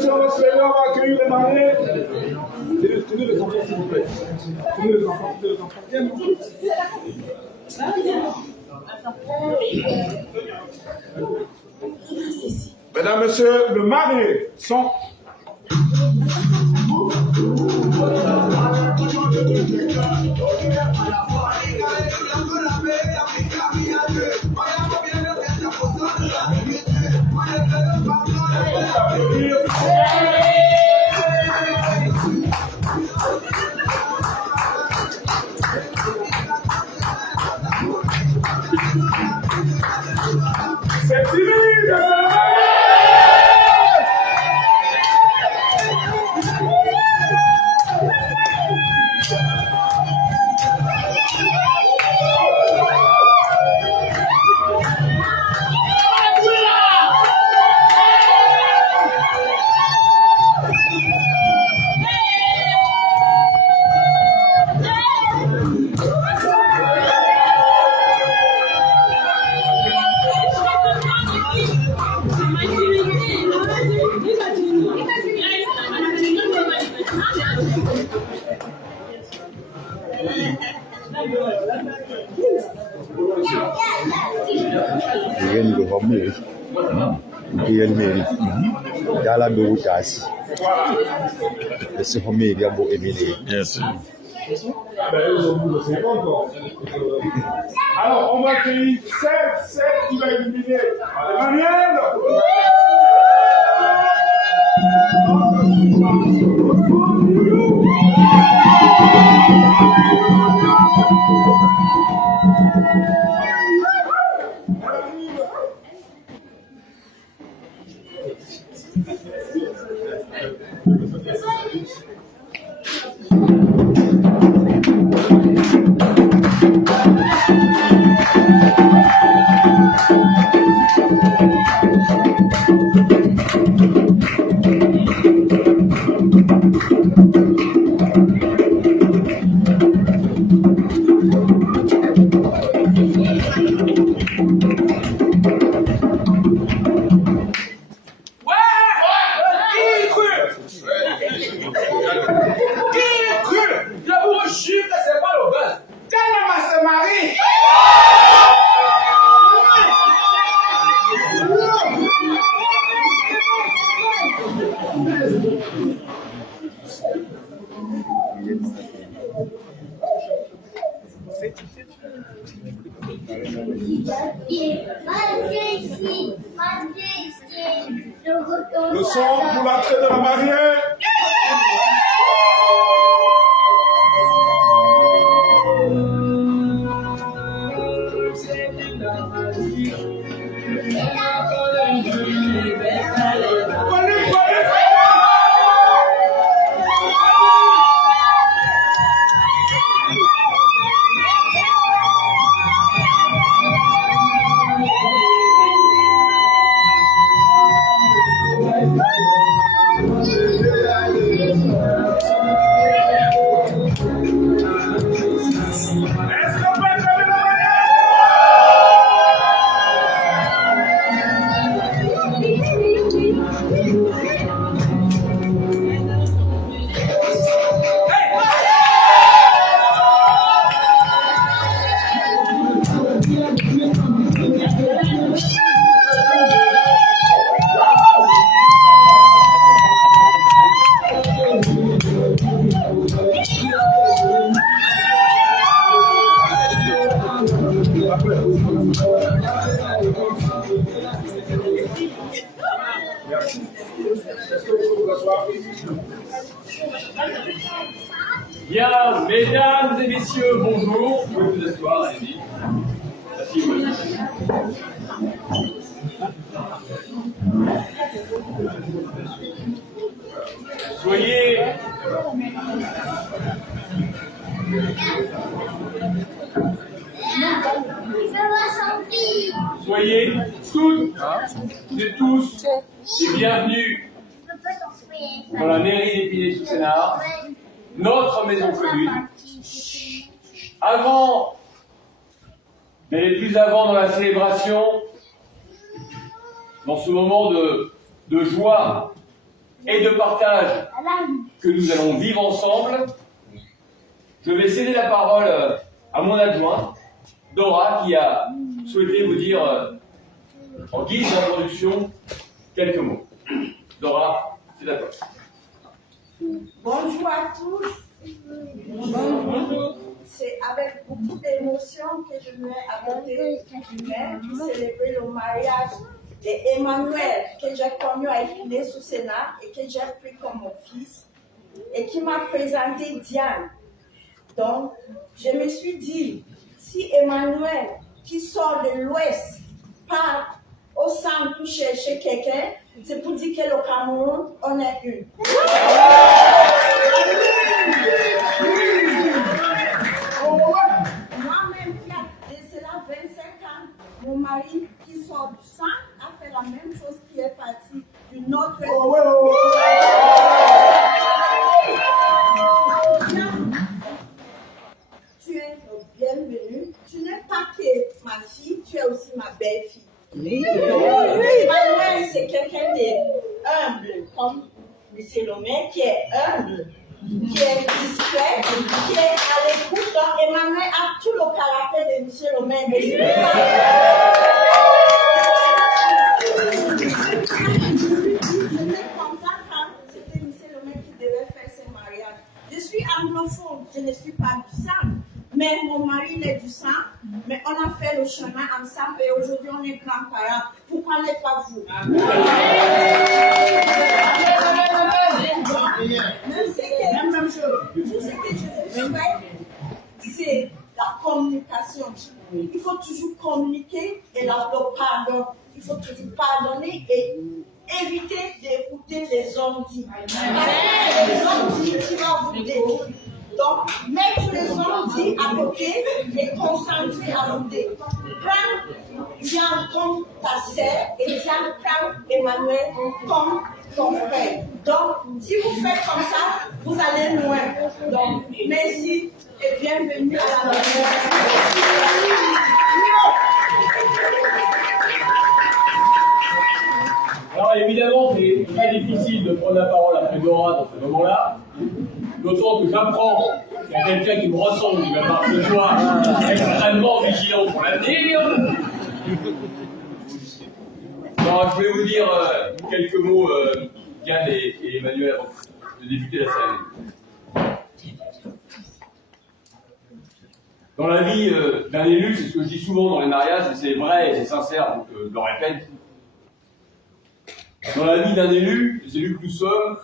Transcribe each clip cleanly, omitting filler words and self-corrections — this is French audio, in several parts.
messieurs, on va se lever, on va accueillir les mariés. Tenez les enfants, s'il vous plaît. Tenez les enfants, tenez les enfants. Mesdames, messieurs, le marié sont... C'est fini, Alors, on va accueillir 7 qui va éliminer Emmanuel. Le son pour l'entrée de la mariée. Bien, mesdames et messieurs, bonjour. Vous pouvez vous asseoir, allez-y. Asseyez-vous. Soyez toutes et tous les bienvenus dans la mairie d'Épinay-sous-Sénart, notre maison commune. Avant, mais les plus avant dans la célébration, dans ce moment de joie et de partage que nous allons vivre ensemble, je vais céder la parole à mon adjointe, Dora, qui a souhaité vous dire, en guise d'introduction, quelques mots. Dora, c'est à toi. Bonjour à tous. Bonjour. C'est avec beaucoup d'émotion que je viens à côté pour célébrer le mariage d'Emmanuel, que j'ai connu à Épinay sous Sénat et que j'ai pris comme mon fils et qui m'a présenté Diane. Donc, je me suis dit, si Emmanuel, qui sort de l'Ouest, part au centre pour chercher quelqu'un, c'est pour dire que le Cameroun, on est une. Moi-même, qui a de cela 25 ans, mon mari qui sort du sang a fait la même chose qui est parti du nord-ouest. Tu es le bienvenu. Tu n'es pas que ma fille, tu es aussi ma belle-fille. Emmanuel, c'est quelqu'un d'humble, comme M. Lomé, qui est humble, qui est discret, qui est à l'écoute. Donc, Emmanuel a tout le caractère de M. Lomé. Et c'est pour ça que j'étais contente quand c'était M. Lomé qui devait faire ce mariage. Je suis anglophone, je ne suis pas du sang. Mais mon mari est du sang, mais on a fait le chemin ensemble et aujourd'hui on est grands-parents. Pourquoi n'est pas vous? Même chose. Tout ce que je souhaite, c'est la communication. Il faut toujours communiquer et le pardon. Il faut toujours pardonner et éviter d'écouter les hommes dits. Les hommes dits qui vont vous détruire. Donc, mettre les hommes dits à côté et concentrer à vous détruire. Prends Diane comme ta sœur et Diane prend Emmanuel comme ton frère. Donc, si vous faites comme ça, vous allez loin. Donc, merci et bienvenue à la maison. Alors évidemment, c'est très difficile de prendre la parole après Dora dans ce moment-là. D'autant que j'apprends qu'il y a quelqu'un qui me ressemble, qui va voir ce soir, extrêmement vigilant pour l'avenir. Alors, je vais vous dire quelques mots, Diane et Emmanuel, avant de débuter la cérémonie. Dans la vie d'un élu, c'est ce que je dis souvent dans les mariages, et c'est vrai et c'est sincère, donc je le répète. Dans la vie d'un élu, les élus que nous sommes,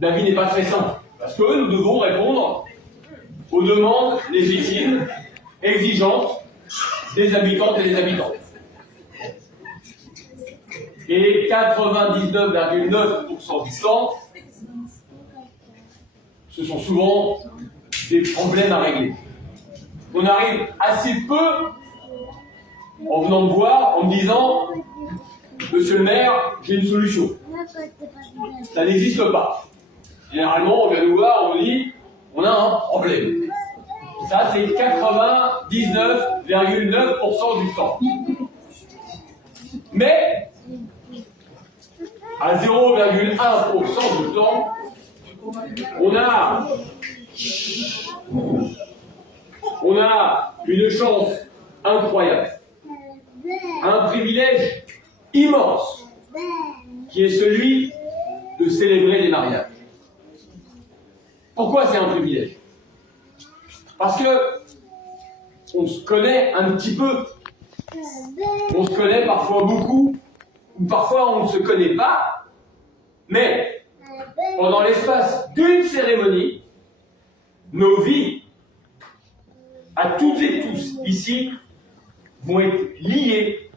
la vie n'est pas très simple. Parce que nous devons répondre aux demandes légitimes, exigeantes des habitantes et des habitants. Et 99,9% du temps, ce sont souvent des problèmes à régler. On arrive assez peu en venant me voir, en me disant « Monsieur le maire, j'ai une solution ». Ça n'existe pas. Généralement, on vient nous voir, on nous dit « On a un problème ». Ça, c'est 99,9% du temps. Mais, à 0,1% du temps, on a une chance incroyable, un privilège immense, qui est celui de célébrer les mariages. Pourquoi c'est un privilège? Parce que on se connaît un petit peu, on se connaît parfois beaucoup, ou parfois on ne se connaît pas, mais pendant l'espace d'une cérémonie, nos vies, à toutes et tous ici, vont être liées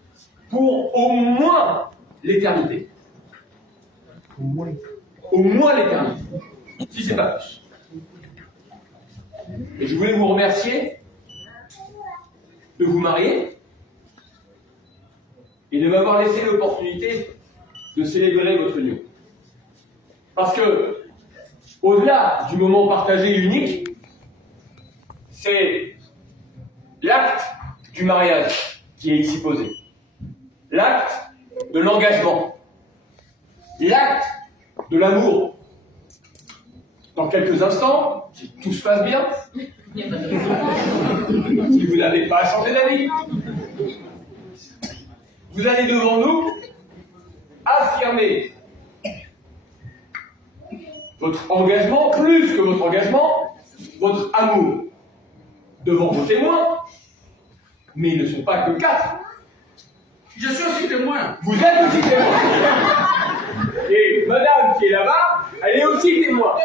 pour au moins l'éternité. Au moins l'éternité, si c'est pas plus. Et je voulais vous remercier de vous marier et de m'avoir laissé l'opportunité de célébrer votre union. Parce que, au-delà du moment partagé unique, c'est l'acte du mariage qui est ici posé. L'acte de l'engagement. l'acte de l'amour. Dans quelques instants, si tout se passe bien, si vous n'avez pas changé d'avis, vous allez devant nous affirmer votre engagement, plus que votre engagement, votre amour, devant vos témoins, mais ils ne sont pas que 4. Je suis aussi témoin. Vous êtes aussi témoin. Et madame qui est là-bas, elle est aussi témoin.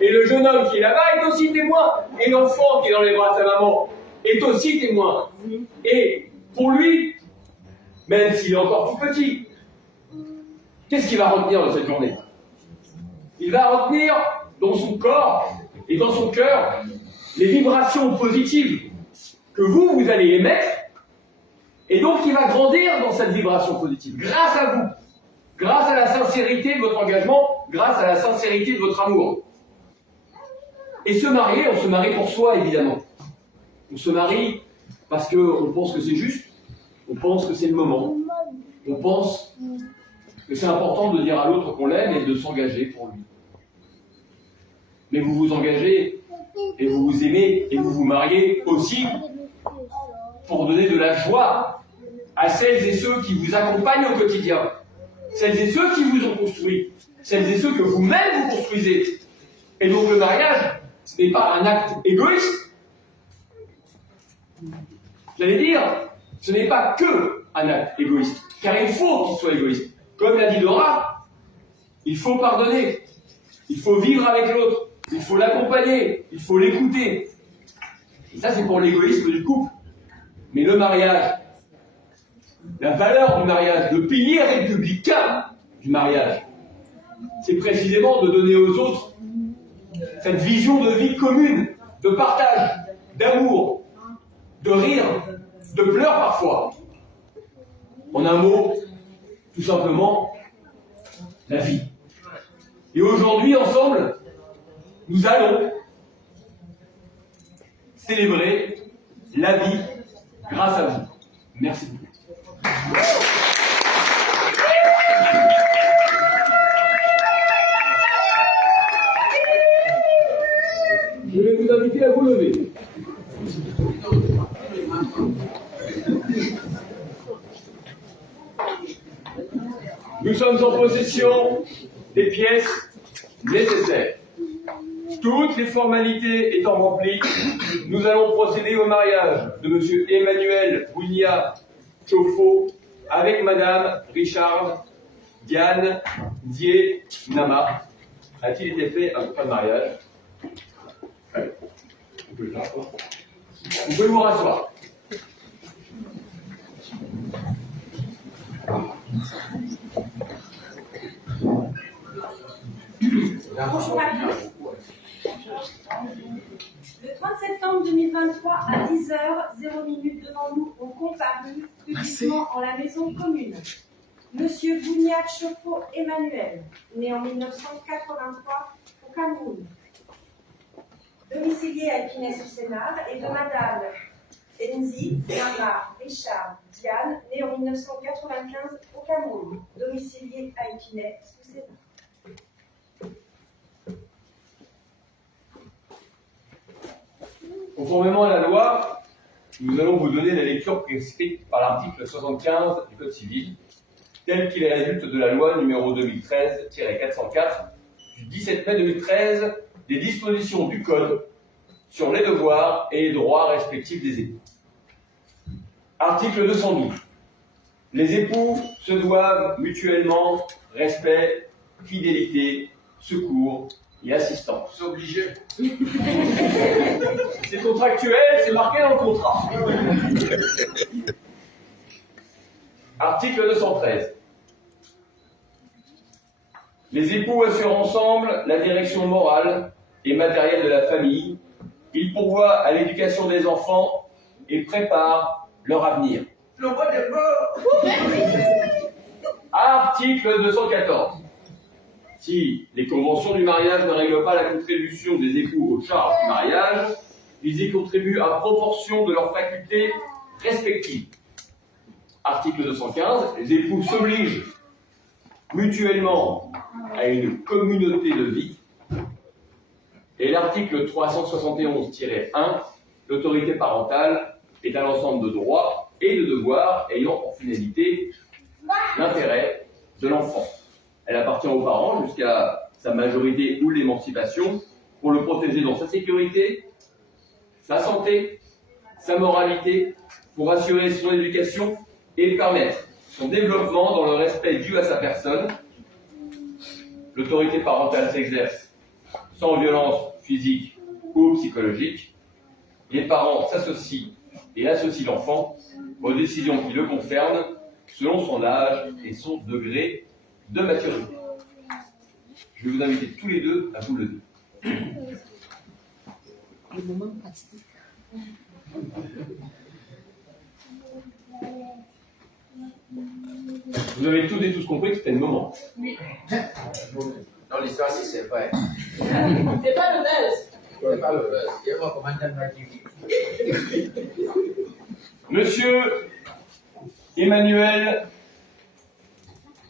Et le jeune homme qui est là-bas est aussi témoin. Et l'enfant qui est dans les bras de sa maman est aussi témoin. Et pour lui, même s'il est encore tout petit, qu'est-ce qu'il va retenir de cette journée? Il va retenir dans son corps et dans son cœur les vibrations positives que vous allez émettre, et donc il va grandir dans cette vibration positive, grâce à vous, grâce à la sincérité de votre engagement, grâce à la sincérité de votre amour. Et se marier, on se marie pour soi, évidemment. On se marie parce qu'on pense que c'est juste, on pense que c'est le moment, on pense que c'est important de dire à l'autre qu'on l'aime et de s'engager pour lui. Mais vous vous engagez, et vous vous aimez, et vous vous mariez aussi pour donner de la joie à celles et ceux qui vous accompagnent au quotidien, celles et ceux qui vous ont construit, celles et ceux que vous-même vous construisez. Et donc le mariage, ce n'est pas un acte égoïste. J'allais dire, ce n'est pas que un acte égoïste, car il faut qu'il soit égoïste. Comme l'a dit Laura, il faut pardonner, il faut vivre avec l'autre, il faut l'accompagner, il faut l'écouter. Et ça, c'est pour l'égoïsme du couple. Mais le mariage, la valeur du mariage, le pilier républicain du mariage, c'est précisément de donner aux autres cette vision de vie commune, de partage, d'amour, de rire, de pleurs parfois. En un mot, tout simplement, la vie. Et aujourd'hui, ensemble, nous allons célébrer la vie grâce à vous. Merci beaucoup. Je vais vous inviter à vous lever. Nous sommes en possession des pièces nécessaires. Toutes les formalités étant remplies, nous allons procéder au mariage de M. Emmanuel Bounia Chofo avec Mme Richard Diane Dié Nama. A-t-il été fait un contrat de mariage? Allez, vous pouvez vous rasseoir. Bonjour à tous. Le 30 septembre 2023, à 10h00 devant nous, ont comparu publiquement en la maison commune Monsieur Bounia Chofo Emmanuel, né en 1983 au Cameroun, domicilié à Épinay-sur-Sénart, et de Madame Enzi Nama Richard Diane, né en 1995 au Cameroun, domicilié à Épinay-sur-Sénart. Conformément à la loi, nous allons vous donner la lecture prescrite par l'article 75 du Code civil, tel qu'il résulte de la loi numéro 2013-404 du 17 mai 2013 des dispositions du Code sur les devoirs et les droits respectifs des époux. Article 212. Les époux se doivent mutuellement respect, fidélité, secours et assistance. C'est obligé. C'est contractuel, c'est marqué dans le contrat. Article 213. Les époux assurent ensemble la direction morale et matérielle de la famille. Ils pourvoient à l'éducation des enfants et préparent leur avenir. Le roi des morts. Article 214. Si les conventions du mariage ne règlent pas la contribution des époux aux charges du mariage, ils y contribuent à proportion de leurs facultés respectives. Article 215. Les époux s'obligent mutuellement à une communauté de vie. Et l'article 371-1, l'autorité parentale est un ensemble de droits et de devoirs ayant pour finalité l'intérêt de l'enfant. Elle appartient aux parents jusqu'à sa majorité ou l'émancipation pour le protéger dans sa sécurité, sa santé, sa moralité, pour assurer son éducation et permettre son développement dans le respect dû à sa personne. L'autorité parentale s'exerce sans violence physique ou psychologique. Les parents s'associent et associent l'enfant aux décisions qui le concernent selon son âge et son degré de maturité. Je vais vous inviter tous les deux à vous lever. Le moment pratique. Vous avez toutes et tous compris que c'était le moment. Oui. Dans l'histoire, si c'est vrai. C'est pas le buzz. C'est pas le buzz. Il y a moi comment dire Monsieur Emmanuel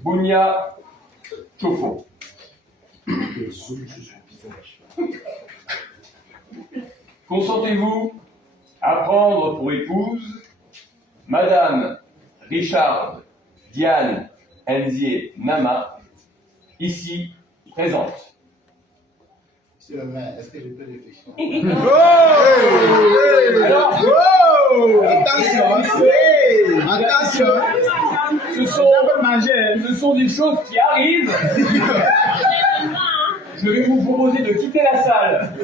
Bounia Chofo. Consentez-vous à prendre pour épouse Madame Richard Diane Nzié Nama, ici présente? Monsieur le maire, est-ce que je peux réfléchir? Alors, Attention! ce sont des choses qui arrivent. Je vais vous proposer de quitter la salle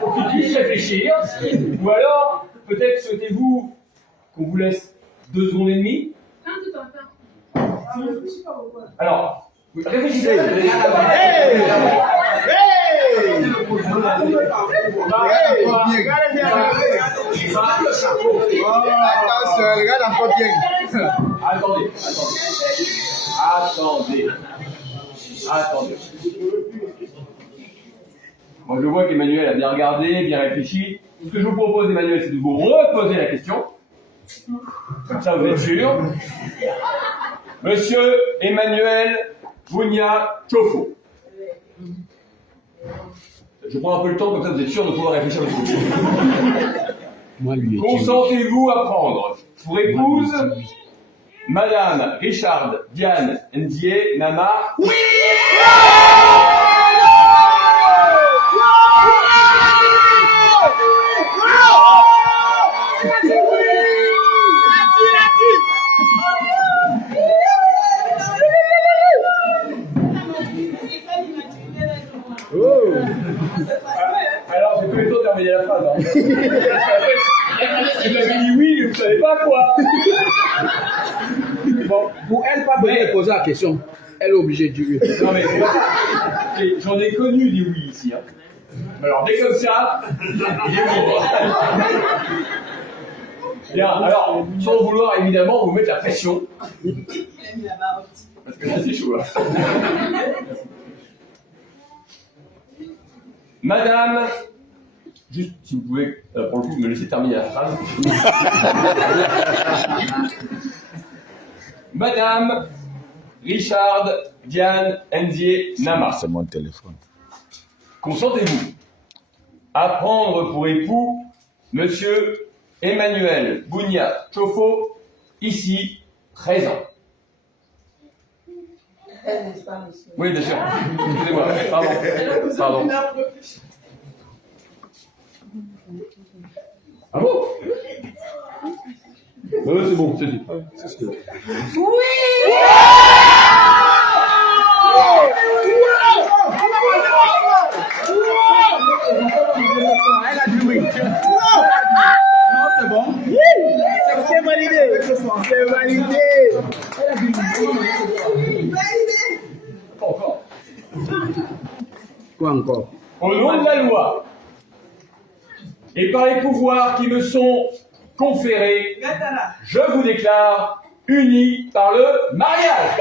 pour qu'ils puissent réfléchir. Ou alors, peut-être souhaitez-vous qu'on vous laisse 2 secondes et demie. Alors, réfléchissez. Attention, regarde encore bien. Attendez. Moi, je vois qu'Emmanuel a bien regardé, bien réfléchi. Ce que je vous propose, Emmanuel, c'est de vous reposer la question. Comme ça, vous êtes sûr. Monsieur Emmanuel Bounia Chofo. Je prends un peu le temps, comme ça, vous êtes sûr de pouvoir réfléchir à votre question. Consentez-vous à prendre pour épouse Madame Richard Diane Nzié Nama? Oui! Alors, j'ai plus le temps de terminer la phrase. Hein. Vous avez dit oui, mais vous savez pas quoi. Bon, pour elle, pas besoin de poser la question. Elle est obligée de dire oui. Non, mais j'en ai connu des oui ici. Hein. Alors, dès comme ça, il est bon. Bien, alors, sans vouloir évidemment vous mettre la pression. Parce que là, c'est chaud. Là. Madame, juste si vous pouvez, pour le coup, me laisser terminer la phrase. Madame Richard Diane Nzié Nama. C'est mon téléphone. Consentez-vous à prendre pour époux Monsieur Emmanuel Bounia Chofo, ici présent? Oui, bien sûr. Excusez-moi. Pardon. Ah bon? Oui, c'est bon, c'est dit. Elle a dit oui. Non, c'est bon. C'est validé. C'est validé. Pas encore. Quoi encore? Au nom de la loi et par les pouvoirs qui me sont conférés, je vous déclare unis par le mariage.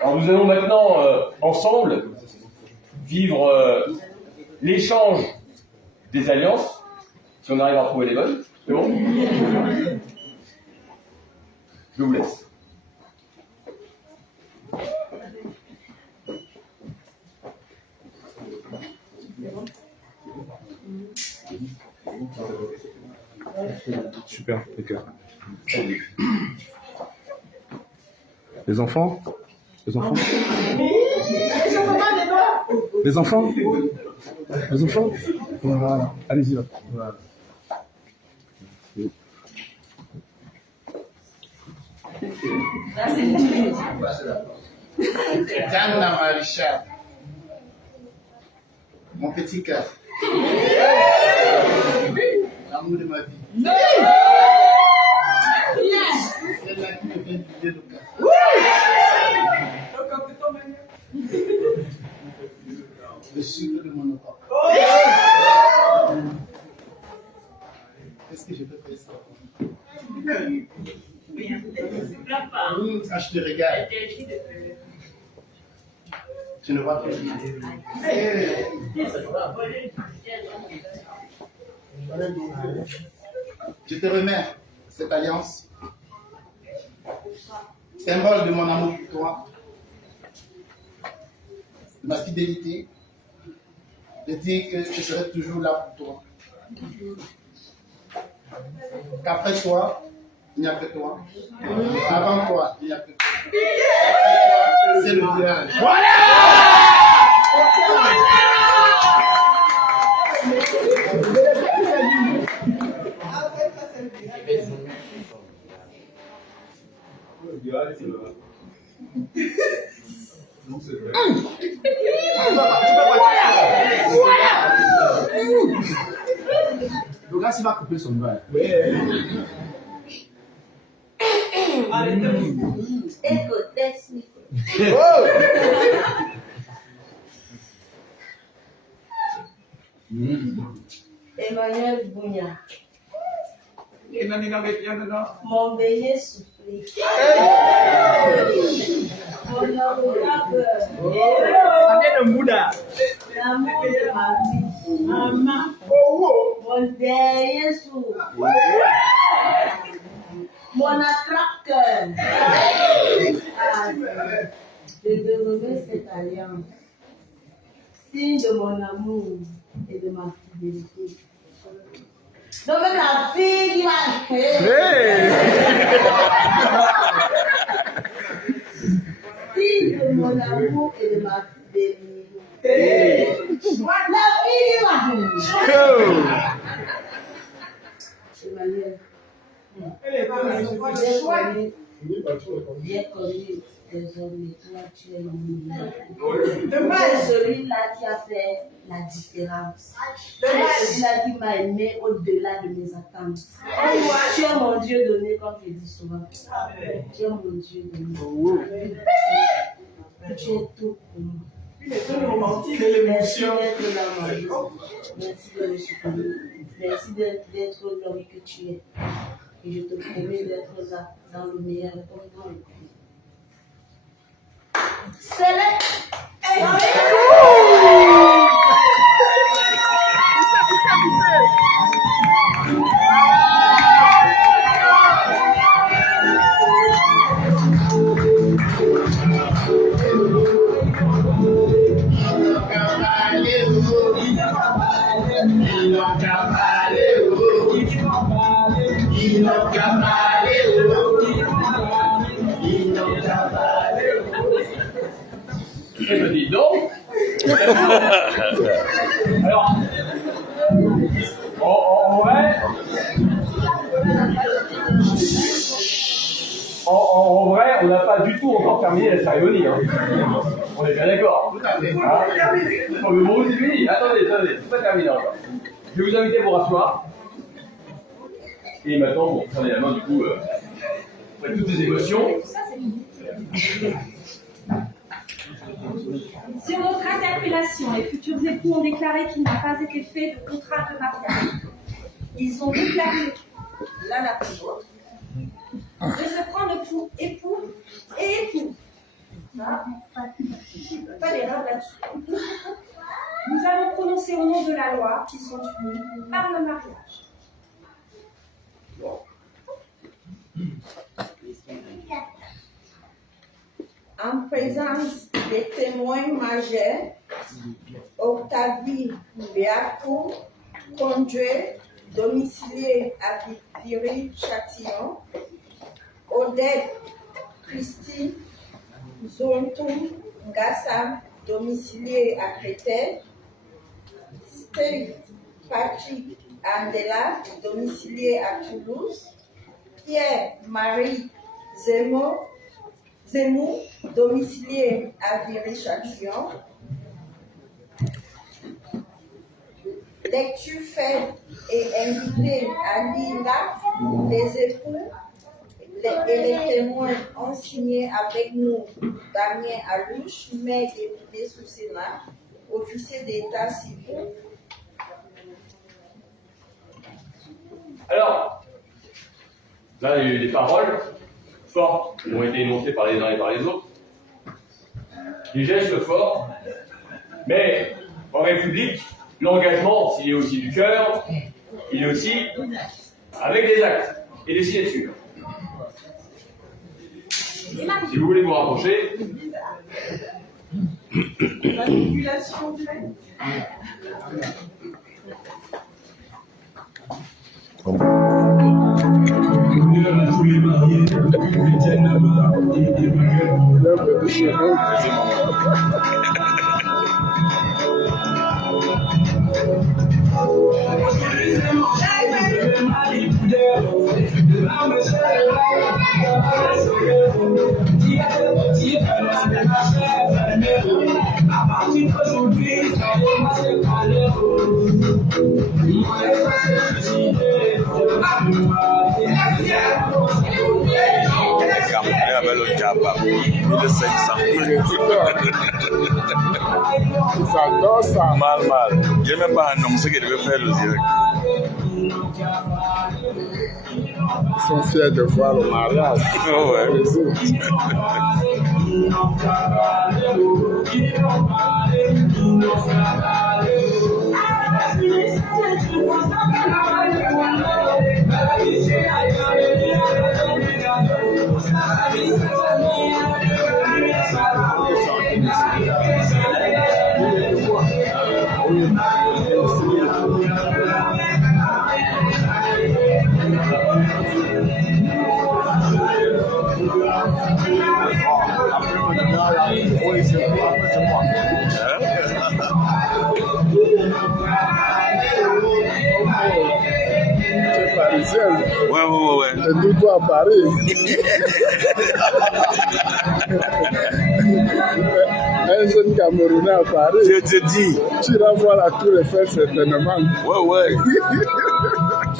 Alors nous allons maintenant ensemble vivre l'échange des alliances, si on arrive à trouver les bonnes. C'est bon? Je vous laisse. Super, d'accord. Les enfants? Les enfants? Les enfants? Les enfants? Voilà. Allez-y là. Voilà. Dana Marisha, mon petit cœur, l'amour de ma vie. C'est là qui me vient du Dieu le cœur. Le sucre de mon corps. Qu'est-ce que je peux faire ça? Quand je te regarde, tu ne vois pas. Je te remets cette alliance, symbole de mon amour pour toi, de ma fidélité, de dire que je serai toujours là pour toi. Qu'après toi, il n'y a que toi. Avant toi, il n'y a que toi. C'est le village. Le gars, il va couper son doigt. Emmanuel Bounia. Mon bélier soufflé. Mon honorable. L'amour de ma vie. Maman. Mon bélier soufflé. Mon attrape-cœur. Je te remets cette alliance. Signe de mon amour et de ma fidélité. Donc même la fille qui va signe de mon amour et de ma fidélité. La fille qui va Emmanuel. J'ai connu des hommes et toi tu es le meilleur. C'est celui-là qui a fait la différence. C'est celui-là qui m'a aimé au-delà de mes attentes. Tu es mon Dieu donné, comme je dis souvent. Tu es mon Dieu donné. Tu es tout pour moi. Merci d'être là, Marie. Merci de me soutenir. Merci d'être l'homme que tu es. Et je te promets d'être là dans le meilleur comme dans le pire. C'est Eh ben dis donc. Alors, en vrai, on n'a pas du tout encore terminé la cérémonie. Hein. On est bien d'accord. Tout à fait. Oh, mais bon, c'est fini. Attendez, c'est pas terminé encore. Je vais vous inviter à vous rasseoir. Et maintenant, bon, prenez la main du coup, après toutes ces émotions. Sur notre interpellation, les futurs époux ont déclaré qu'il n'a pas été fait de contrat de mariage. Ils ont déclaré, l'un après l'autre, de se prendre pour époux et époux. Ça, pas d'erreur là-dessus. Nous allons prononcer au nom de la loi qu'ils sont unis par le mariage. En présence des témoins majeurs, Octavie Béatou, conduit, domicilié à Viry-Châtillon, Odette Christine Zontoum Gassam, domicilié à Créteil, Steve Patrick Andela, domicilié à Toulouse, Pierre-Marie Zemmour, domicilié à Viry-Châtillon. Lecture faite et invitée à l'ILA, les époux et les témoins ont signé avec nous Damien Alouche, maire député sous Sénat, officier d'état civil. Alors, là, il y a eu des paroles fortes qui ont été énoncées par les uns et par les autres. Des gestes forts, mais en République, l'engagement, s'il est aussi du cœur, il est aussi avec des actes et des signatures. Si vous voulez vous rapprocher, Manipulation faite. Tous les mariés, Étienne et Emmanuel, l'œuvre de Chéreau. À partir d'aujourd'hui, ça va se parler. Campé avec le Jabba, 1500. J'adore ça. Mal. Je n'ai même pas annoncé qu'il devait faire le direct. Ils sont fiers de voir le mariage. Oh ouais. Les autres. Parisienne. Ouais. Et nous, toi, à Paris. Un jeune Camerounais à Paris. Je te dis. Tu iras voir la Tour Eiffel certainement. Ouais.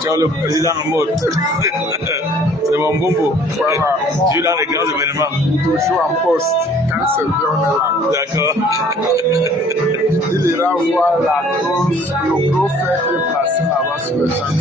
Sur le président en mode. C'est mon bombo. Voilà. Je suis dans les grands événements. Toujours en poste. Quand c'est bien, on est là. D'accord. Il ira voir le gros fer qui est placé là-bas sur le champ.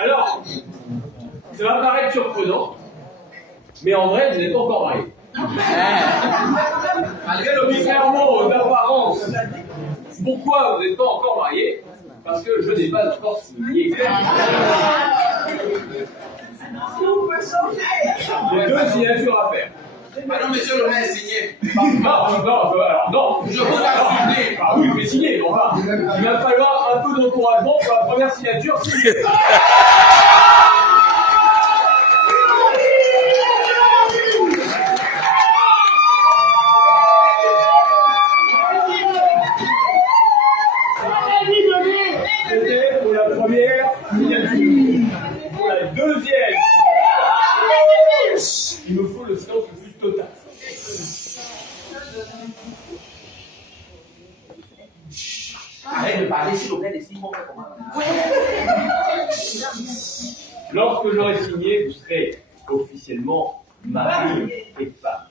Alors, ça va paraître surprenant, mais en vrai, vous n'êtes pas encore mariés. Contrairement aux apparences, pourquoi vous n'êtes pas encore mariés? Parce que je n'ai pas encore signé. J'ai 2 signatures à faire. Ah non, monsieur le maire, signé. Non, Je vous assumer. Ah oui, je vais signer, bon, enfin, il va falloir un peu d'encouragement pour la première signature. C'était pour la première signature. Pour la deuxième, il me faut le silence le plus total. Arrête de parler, s'il vous plaît, des signes. Lorsque j'aurai signé, vous serez officiellement mari et femme.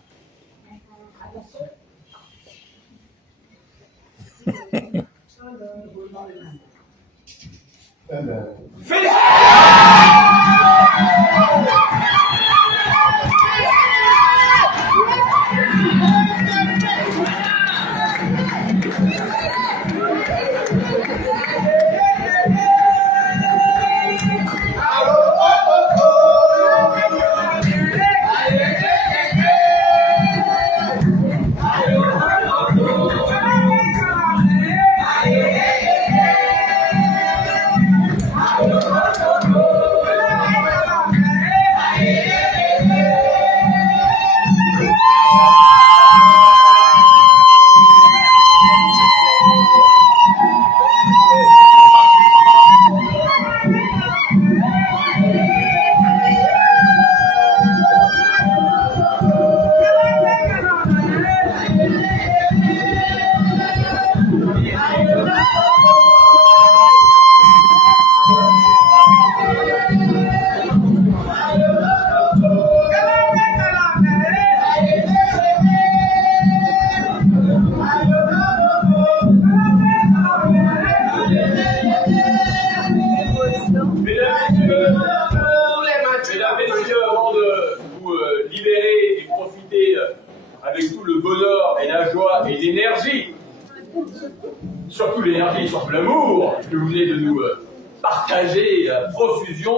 Mesdames, messieurs, avant de vous libérer et profiter avec tout le bonheur et la joie et l'énergie, surtout l'énergie, surtout l'amour que vous venez de nous partager à profusion,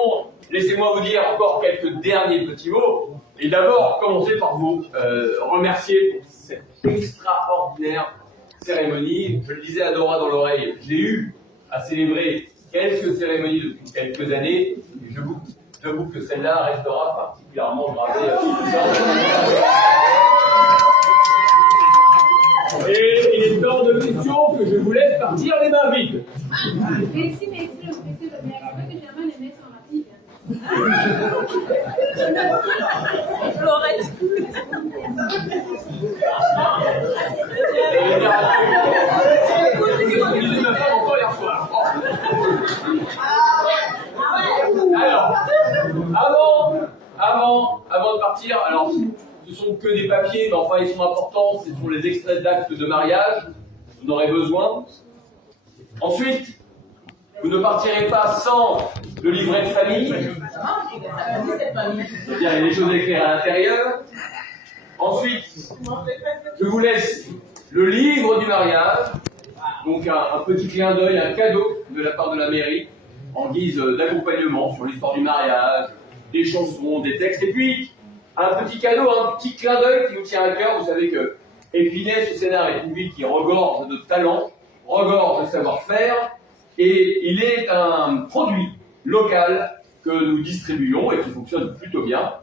laissez-moi vous dire encore quelques derniers petits mots. Et d'abord, commencer par vous remercier pour cette extraordinaire cérémonie. Je le disais à Dora dans l'oreille, j'ai eu à célébrer quelques cérémonies depuis quelques années, et j'avoue que celle-là restera particulièrement gravée. Et il est hors de question que je vous laisse partir les mains vides. Merci, monsieur le maire. C'est vrai que j'aimerais les mettre sur ma fille. Florette. Il m'a fait encore hier soir. Alors, avant de partir, alors, ce sont que des papiers, mais enfin, ils sont importants. Ce sont les extraits d'actes de mariage. Vous en aurez besoin. Ensuite, vous ne partirez pas sans le livret de famille. Il y a des choses écrites à l'intérieur. Ensuite, je vous laisse le livre du mariage. Donc, un petit clin d'œil, un cadeau de la part de la mairie en guise d'accompagnement sur l'histoire du mariage, des chansons, des textes, et puis un petit cadeau, un petit clin d'œil qui nous tient à cœur. Vous savez que Épinay, ce Sénat est une ville qui regorge de talent, regorge de savoir-faire, et il est un produit local que nous distribuons et qui fonctionne plutôt bien,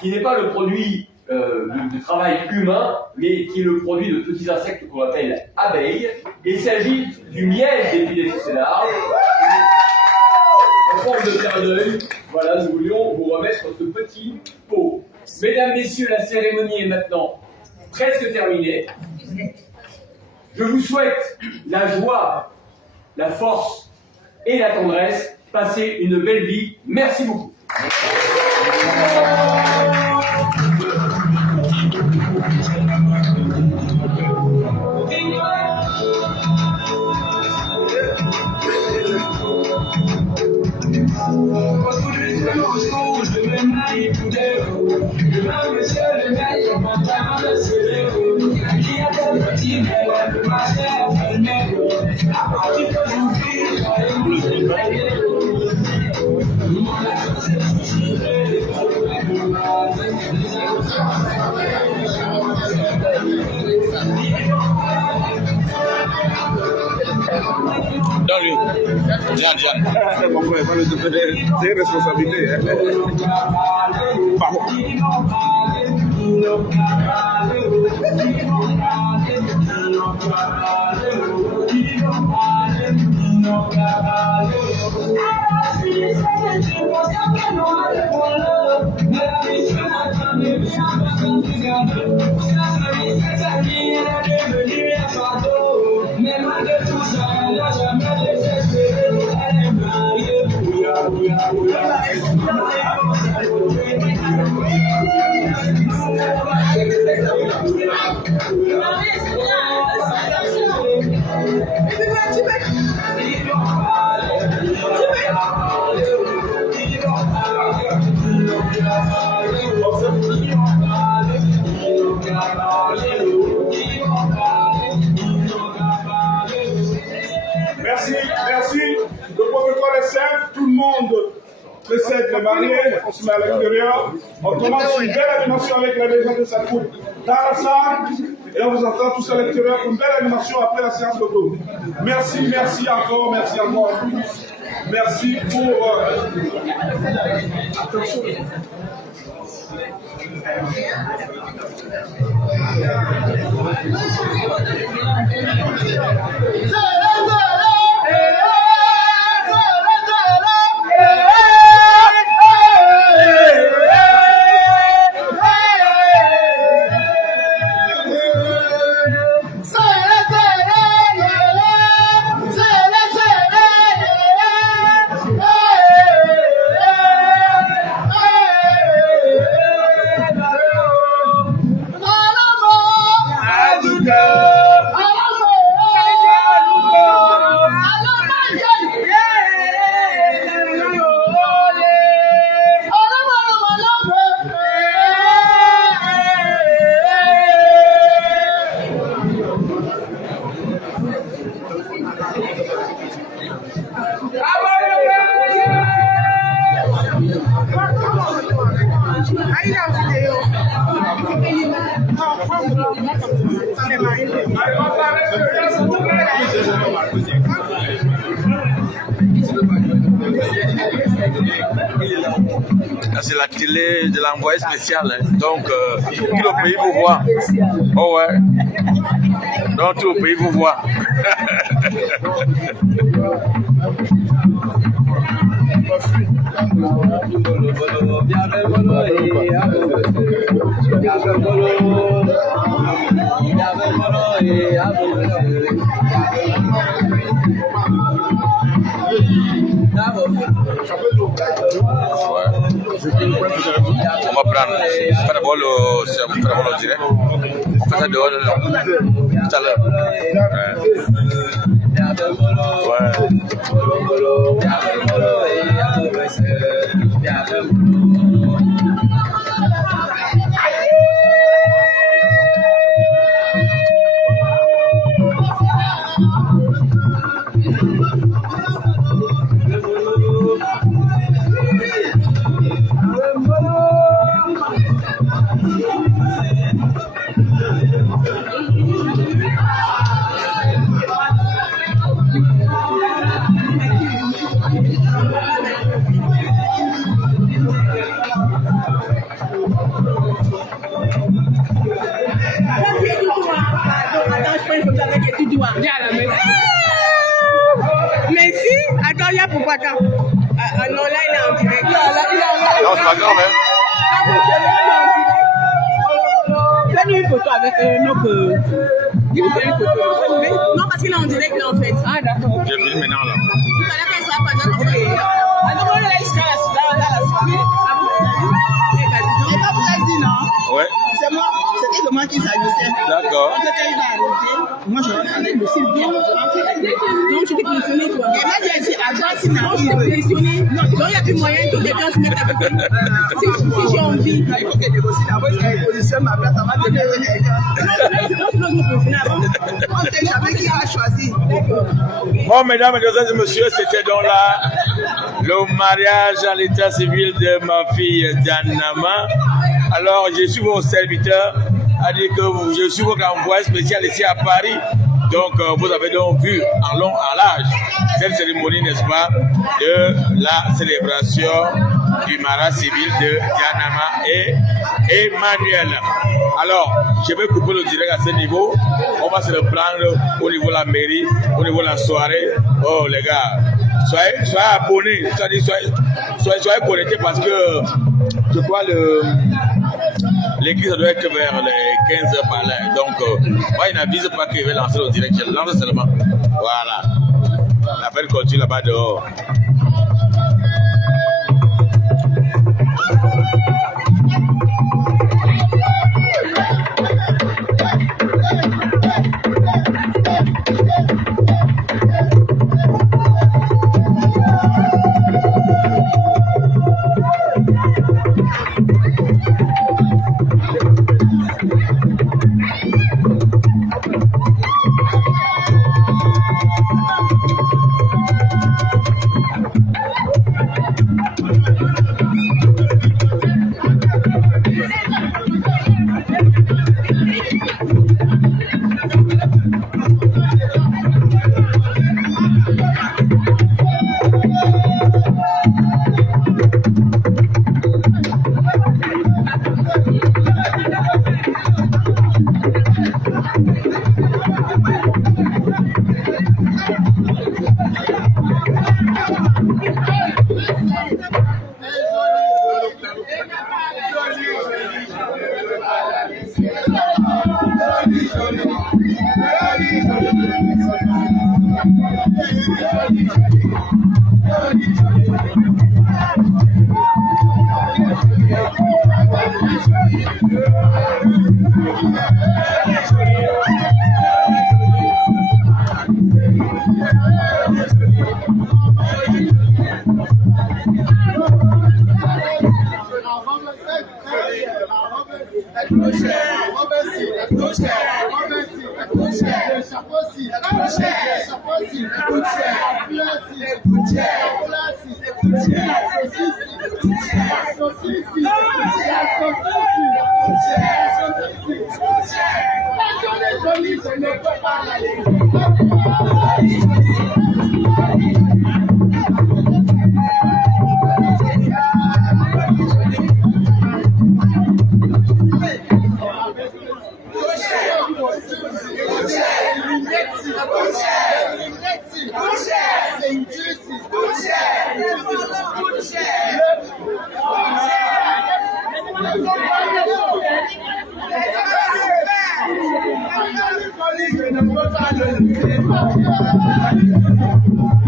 qui n'est pas le produit de travail humain, mais qui est le produit de petits insectes qu'on appelle abeilles. Il s'agit du miel des pieds de l'arbre. En forme de clin d'œil, voilà, nous voulions vous remettre ce petit pot. Mesdames, Messieurs, la cérémonie est maintenant presque terminée. Je vous souhaite la joie, la force et la tendresse. Passez une belle vie. Merci beaucoup. Mon frère, c'est une responsabilité. Pardon. Merci, merci. Le protocole est simple. Tout le monde précède les mariés. On se met à l'extérieur. On commence une belle animation avec la légende de sa coupe dans la salle. Et on vous attend tous à l'extérieur pour une belle animation après la séance photo. Merci, merci encore. Merci encore à tous. Merci pour... Attention. C'est la télé de l'envoyé spécial, hein. Donc tout le pays vous voit. Oh ouais. Donc tout le pays vous voit. On va prendre, faire d'abord le direct. On fait ça dehors, tout à l'heure. pourquoi attends. Ah non, là, il est en direct. Non, c'est pas grave, hein. Fais-nous une photo avec notre... Il fait une photo. Non, parce qu'il est en direct, là, en fait. Ah, d'accord. Je filme maintenant, là. Il fallait qu'elle soit pas d'accord. Ah non, là, il sera là, la soirée. C'est pas vous avez dit, non? Ouais. C'est moi, c'était de moi qui s'agissait. D'accord. Quand il va arriver, moi je rentre avec le Sylvia. Donc je t'ai positionné toi. Et moi j'ai dit à droite, sinon je t'ai positionné. Donc il n'y a plus moyen que quelqu'un se mette à côté. Si j'ai envie. Il faut qu'elle négocie d'abord, si elle positionne ma place avant de mettre quelqu'un. Non, je me positionner avant. On sait jamais qui a choisi. Bon, mesdames, mesdemoiselles et messieurs, c'était donc là le mariage à l'état civil de ma fille Janama. Alors, je suis votre serviteur, à dire que je suis votre envoyé spécial ici à Paris. Donc, vous avez donc vu en long, en large, cette cérémonie, n'est-ce pas, de la célébration du mariage civil de Janama et Emmanuel. Alors, je vais couper le direct à ce niveau. On va se reprendre au niveau de la mairie, au niveau de la soirée. Oh, les gars, soyez abonnés, soyez connectés parce que je crois l'église doit être vers les 15 heures par là. Donc, moi, il n'avise pas qu'il va lancer le direct. Je le lance seulement. Voilà. La belle continue là-bas dehors.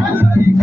Thank you.